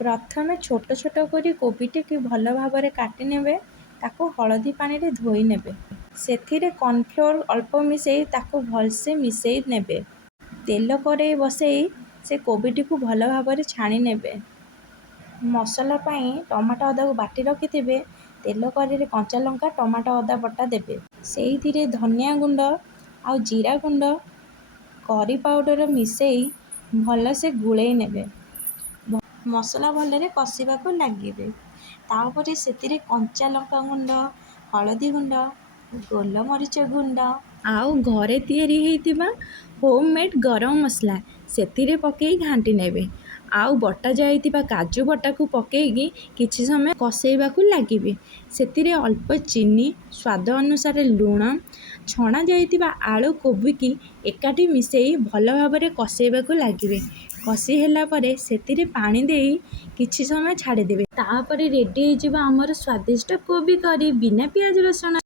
ପ୍ରଥମେ ଛୋଟ ଛୋଟ କରି କୋବିଟିକୁ ଭଲ ଭାବରେ କାଟି ନେବେ। ତାକୁ ହଳଦୀ ପାଣିରେ ଧୋଇ ନେବେ। ସେଥିରେ କର୍ଣ୍ଣଫ୍ଲୋର ଅଳ୍ପ ମିଶାଇ ତାକୁ ଭଲସେ ମିଶାଇ ନେବେ। ତେଲ କଡ଼େଇ ବସାଇ ସେ କୋବିଟିକୁ ଭଲ ଭାବରେ ଛାଣି ନେବେ। ମସଲା ପାଇଁ ଟମାଟୋ ଅଦାକୁ ବାଟି ରଖିଥିବେ। ତେଲ କଡ଼େଇରେ କଞ୍ଚା ଲଙ୍କା ଟମାଟୋ ଅଦା ବଟା ଦେବେ। ସେଇଥିରେ ଧନିଆ ଗୁଣ୍ଡ ଆଉ ଜିରା ଗୁଣ୍ଡ କରି ପାଉଡ଼ର ମିଶାଇ ଭଲସେ ଗୋଳେଇ ନେବେ। ମସଲା ଭଲରେ କଷିବାକୁ ଲାଗିବେ। ତାପରେ ସେଥିରେ କଞ୍ଚା ଲଙ୍କା ଗୁଣ୍ଡ, ହଳଦୀ ଗୁଣ୍ଡ, ଗୋଲମରିଚ ଗୁଣ୍ଡ ଆଉ ଘରେ ତିଆରି ହେଇଥିବା ହୋମମେଡ୍ ଗରମ ମସଲା ସେଥିରେ ପକାଇ ଘାଣ୍ଟି ନେବେ। ଆଉ ବଟା ଯାଇଥିବା କାଜୁ ବଟାକୁ ପକାଇକି କିଛି ସମୟ କଷାଇବାକୁ ଲାଗିବେ। ସେଥିରେ ଅଳ୍ପ ଚିନି, ସ୍ୱାଦ ଅନୁସାରେ ଲୁଣ, ଛଣା ଯାଇଥିବା ଆଳୁ କୋବିକି ଏକାଠି ମିଶାଇ ଭଲ ଭାବରେ କଷାଇବାକୁ ଲାଗିବେ। କଷି ହେଲା ପରେ ସେଥିରେ ପାଣି ଦେଇ କିଛି ସମୟ ଛାଡ଼ିଦେବେ। ତାପରେ ରେଡ଼ି ହେଇଯିବ ଆମର ସ୍ୱାଦିଷ୍ଟ କୋବି କରି ବିନା ପିଆଜ ରସୁଣ।